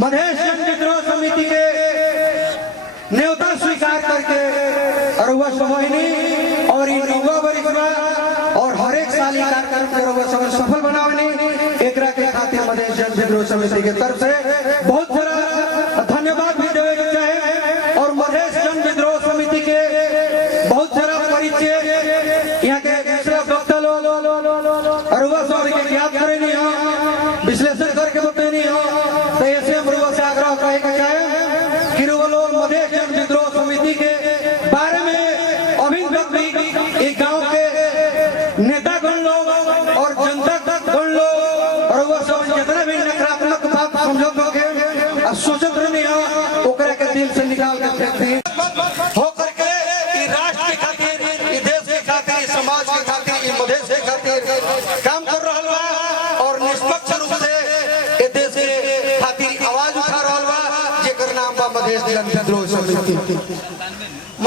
मधेश जन विद्रोह समिति के न्योता स्वीकार करके अरुआ समोहिनी और इन युवा वरिष्ठ और हर एक साल ये कार्यक्रम के अरुआ समय सफल बनावनी एकरा के खातिर मधेश जन विद्रोह समिति के तरफ से बहुत सारा धन्यवाद भी देवे के चाहे। और मधेश जन विद्रोह समिति के बहुत सारा परिचय यहाँ के दूसरा वक्ता लोग अरुआ समय के ज्ञात करे नहीं हो, विश्लेषण करके बताए नहीं हो, तो ऐसे हम अरुआ से आग्रह कहे के चाहे कि लोग मधेश जन विद्रोह समिति के बारे में अभिव्यक्ति एक गांव के नेतागण लोग और जनता गण लोग अरुआ समय जितना भी नकारात्मक बात समझो के सोचत नहीं हो ओकरा के दिल से निकाल के फेंकते हो करके राष्ट्र के खातिर, देश के खातिर, समाज के खातिर, मधेश के खातिर काम कर रहा बा और निष्पक्ष रूप से देश के खातिर आवाज उठा रहा बा जेकर नाम बा मधेश जन विद्रोह समिति।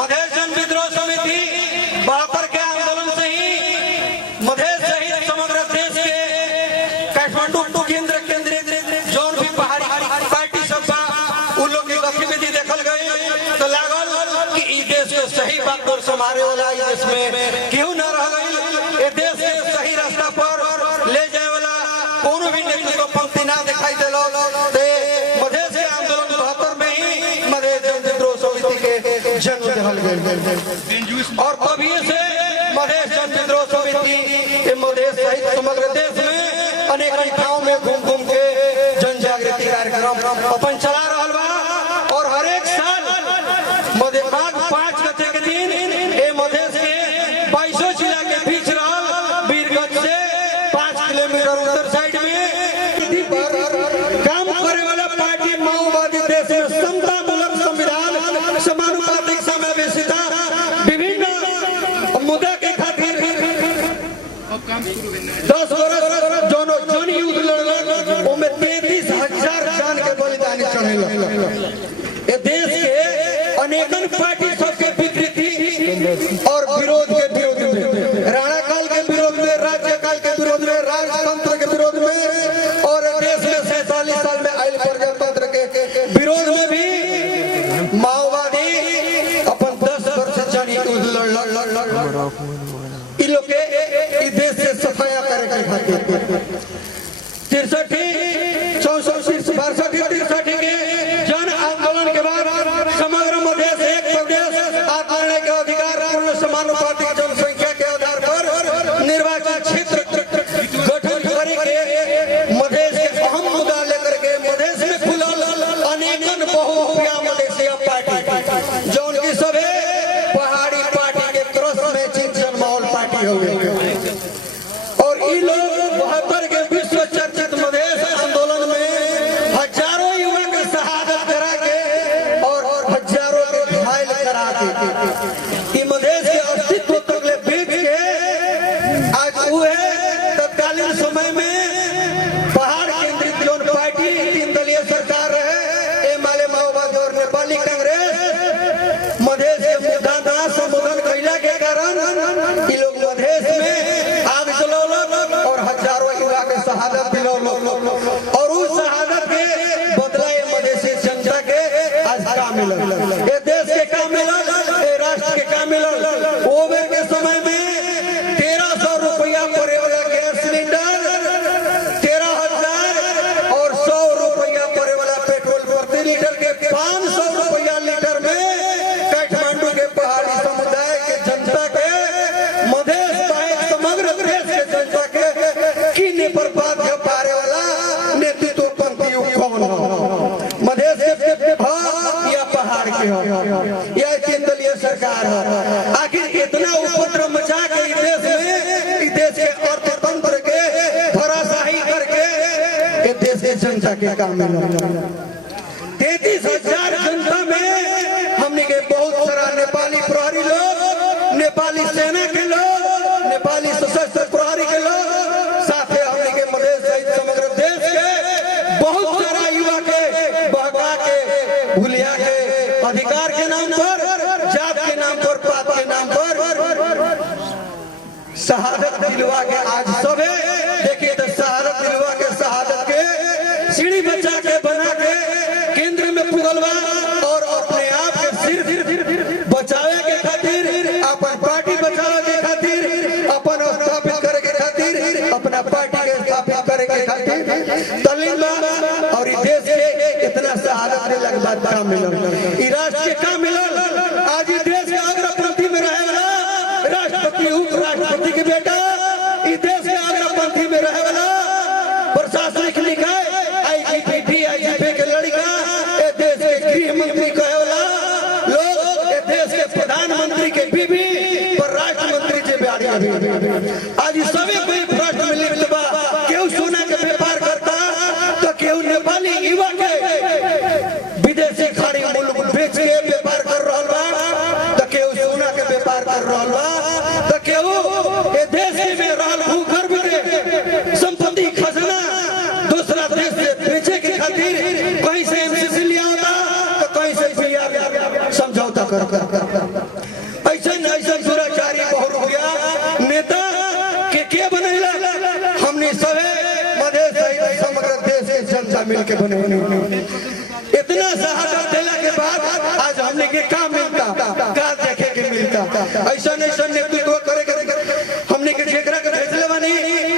मधेश जन विद्रोह समिति 72 के आंदोलन से ही मधेश सहित समग्र देश के काठमांडू केंद्र जौन भी पहाड़ी पार्टी सब बा उन लोग की गतिविधि देखल गई तो लागल कि ई देश के सही बागडोर संभाले वाला ई देश में क्यों न रह गई, ये देश के सही रास्ता पर ले जाए वाला कोनो भी नेता को पंक्ति ना दिखाई देलो। मधेश के आंदोलन 72 में ही मधेश जन विद्रोह समिति के जन्म दहल गए और तभी से मधेश जन विद्रोह समिति मधेश सहित समग्र देश में अनेक गांव में घूम घूम के जन जागृति कार्यक्रम अपन चला रहा बा और हर एक साल माघ 5 गते के दिन ये मधेश के 22 जिला के बीच रहा वीरगंज से 5 किलोमीटर उत्तर साइड में काम करे वाला पार्टी माओवादी देश में समतामूलक संविधान समानुपातिक समावेशिता विभिन्न मुद्दे के खातिर 10 वर्ष जोन युद्ध लड़ल ओमे 33,000 जान के बलिदानी चढ़ेला। ये देश के अनेकन पार्टी सबके विकृति और विरोध के विरोध में, राणा काल के विरोध में, राज्य काल के विरोध में, राजतंत्र के विरोध में और देश में 47 साल में आयल प्रजातंत्र के विरोध में भी माओवादी अपन 10 वर्ष जन युद्ध लड़ इ लोग के देश से सफाया करे के खातिर 63, 64, 62, 63 के जन आंदोलन के बाद समग्र मधेश एक प्रदेश आत्मनिर्णय के अधिकार पूर्ण समानुपातिक जनसंख्या के आधार पर निर्वाचन क्षेत्र गठन करके मधेश के अहम मुद्दा लेकर के मधेश में खुलल अनेकन बहुमुखिया मधेसिया पार्टी जौन की सभे पहाड़ी पार्टी के क्रॉस में चिंतन माहौल पार्टी हो गई और ये लोग 72 के विश्व चर्चित मधेश आंदोलन में हजारों युवा की शहादत करा के और हजारों के घायल करा के मधेश के अस्तित्व तक ले बेच के आज वो है तत्कालीन समय में पहाड़ केंद्रित जोन पार्टी 3 दलीय सरकार रहे माले माओवादी और नेपाली कांग्रेस मधेश के मुद्दा ना संबोधन कैला के कारण ये लोग मधेश में आग जलौलक और हजारों युवा के शहादत दिलौलक और उस शहादत के बदला ये मधेसी जनता के आज का मिलल, ये देश के का मिलल, ये राष्ट्र के का मिलल। ओवे के समय में 1300 रुपया पड़े वाला गैस सिलेंडर 13,000 और 100 रुपया पड़े वाला पेट्रोल प्रति लीटर के 500 रुपया लीटर में काठमांडू के पहाड़ी समुदाय के जनता के मधेश सहित समग्र देश के जनता के कीने पर बात पारे वाला नेतृत्व पंक्ति कौन हो, मधेश के या पहाड़ के हो या केंद्रीय सरकार हो। आखिर इतना उपद्रव मचा के इस देश के अर्थतंत्र के धराशाही करके देश के जनता के काम में 33,000 जनता में हमने के बहुत सारा नेपाली प्रहरी लोग, नेपाली सेना के लोग, नेपाली सशस्त्र प्रहरी के लोग, साथ ही हमने के मधेश सहित समग्र देश के बहुत सारा युवा के बहका के भूलिया के अधिकार के नाम पर, जात के नाम पर, पात के नाम पर शहादत दिलवा के आज सबे देखिए तो शहादत दिलवा के शहादत के सीढ़ी बचा के बना के तल्लीन बा और ई देश के इतना शहादत देला के बाद का मिलल, ई राष्ट्र के का मिलल। आज ई देश के अग्रपंथी में रहे वाला राष्ट्रपति उपराष्ट्रपति के बेटा, ई देश के अग्रपंथी में रहे वाला प्रशासनिक निकाय आईजीपी के लड़का, ए देश के गृह मंत्री कहे वाला लोग, ए देश के प्रधानमंत्री के बीबी परराष्ट्र मंत्री जे बिहार आज सभी कोई प्रश्न में लिखल बा। केहू सोना के व्यापार करता तो केहू नेपाली युवा के विदेशी खाड़ी मुल्क बेच के व्यापार कर रहल बा, तो केहू सोना के व्यापार कर रहल बा, तो केहू ए देश में रहल भूगर्भ के संपत्ति खजाना दूसरा देश से बेचे के खातिर कहीं से एमसीसी लिया होता तो कहीं से पीआर समझौता कर ऐसा ऐसा दुराचारी बहुत हो गया। नेता के बनेला हमने सभी मध्य सहित समग्र देश के जनता मिलके बने। इतना शहादत देला के बाद आज हमने के का मिलता, का देखे के मिलता। ऐसा ऐसा नेतृत्व करे हमने के जेकरा के भेजले बानी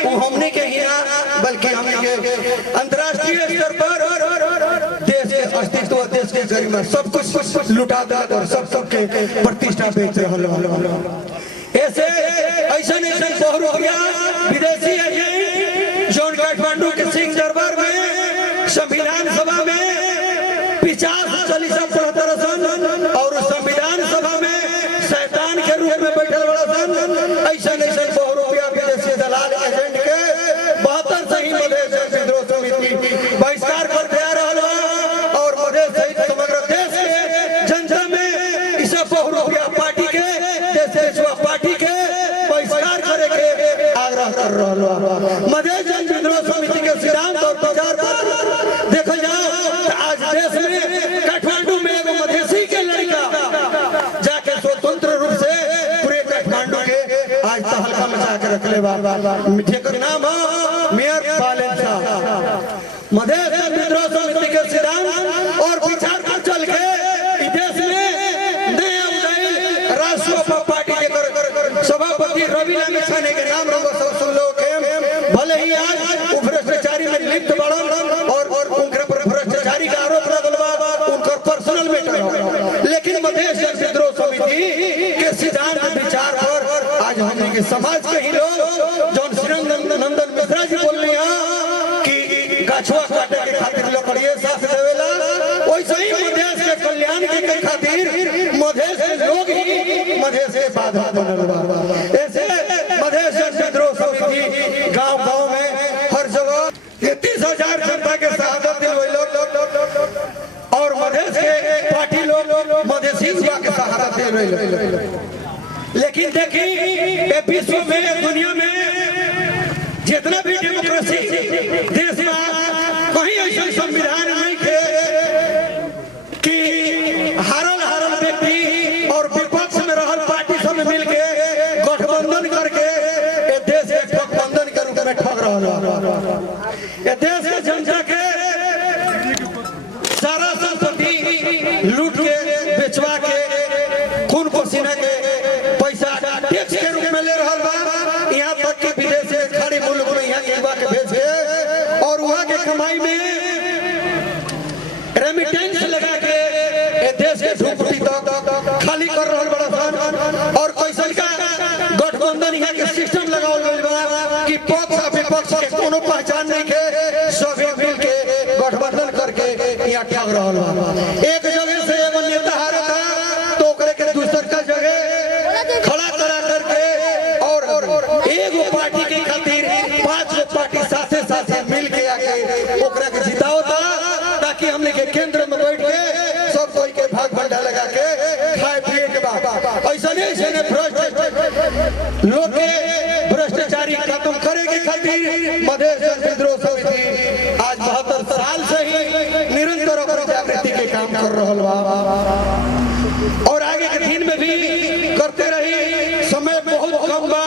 वो हमने के यहाँ बल्कि हमने के अंतर्राष्ट्रीय स्तर पर देश के अस्तित्व, देश के गरिमा सब कुछ लुटा दे और सबके प्रतिष्ठा बेच रहे। ऐसे ऐसा बहुत हो गया। विदेशी एजेंट जॉन काठमांडू के सिंह दरबार में संविधान सभा में 50-40 पढ़तर सन और संविधान सभा में शैतान के रूप में बैठल बड़ा सन। ऐसा बहुत रुपया विदेशी दलाल एजेंट के 72 सही मधेश विद्रोह समिति बहिष्कार करते आ रहा और मधेश सहित समग्र देश के जनता में इस बहुत रुपया पार्टी के पार्टी के बहिष्कार करे के आग्रह कर रहा। मधेश विद्रोह समिति के सिद्धांत और प्रचार पर देखो जाओ आज देश में काठमांडू में एगो मधेसी के लड़का जाके स्वतंत्र रूप से पूरे काठमांडू के आज तहलका मचा के रख ले मीठे का नाम मेयर पालन शाह। मधेश विद्रोह समिति के सिद्धांत और विचार पर चल के देश में नया उदय राष्ट्रीय पार्टी के सभापति रवि लामी छाने के नाम सुन लो के भले ही आज वो भ्रष्टाचारी में लिप्त बढ़ल और उनके पर भ्रष्टाचारी का आरोप लगल बा, उनका पर्सनल मैटर, लेकिन मधेश विद्रोह समिति के सिद्धांत विचार पर आज हमने के समाज के ही लोग जौन नंदन मिश्रा जी बोल रहे हैं कि गाछुआ काटे के खातिर लकड़िए साथ देवेला, वैसे ही मधेश के कल्याण के खातिर मधेश के लोग ही मधेश के बाधा बनल बा। ऐसे मधेश विद्रोह समिति गांव में हर जगह 33,000 जनता के शहादत दिलवाई लोग और मधेश के पार्टी लोग मधेसी युवा के शहादत दे रहे। लेकिन देखिए विश्व में दुनिया में जितना भी डेमोक्रेसी देश में कहीं ऐसा संविधान नहीं है कि हारल व्यक्ति और विपक्ष में रहल पार्टी सब मिलके गठबंधन करके देश के गठबंधन के रूप में ठग रहा। देश के जनता के सारा संपत्ति लूट के बेचवा के खून पसीना के पैसा टैक्स के रूप में ले रहा बा। यहाँ तक कि विदेश से खाड़ी मुल्क में यहाँ युवा के भेज के और वहाँ के कमाई में रेमिटेंस लगा के देश के झोपड़ी तक खाली कर रहा बड़ा सन और पैसा का गठबंधन यहाँ के सिस्टम लगाओ कि पक्ष और विपक्ष के कोनो पहचान नहीं के सभी मिल के गठबंधन करके यहाँ ठग रहा। एक जगह से एगो नेता हारे था तो ओकरे के दूसर का जगह खड़ा करा करके और एगो पार्टी के खातिर 5 पार्टी साथे मिल के आके ओकरा के जिताओ था ताकि हमने के केंद्र में बैठ के सब कोई के भाग भंडा लगा के खाए पिए के बाद ऐसा नहीं भ्रष्ट लोग के भ्रष्टाचारी खत्म करे के खातिर मधेश विद्रोह समिति आज 72 साल से ही निरंतर अपनी जागृति के काम कर रहा बा और आगे के दिन में भी करते रही। समय बहुत कम बा।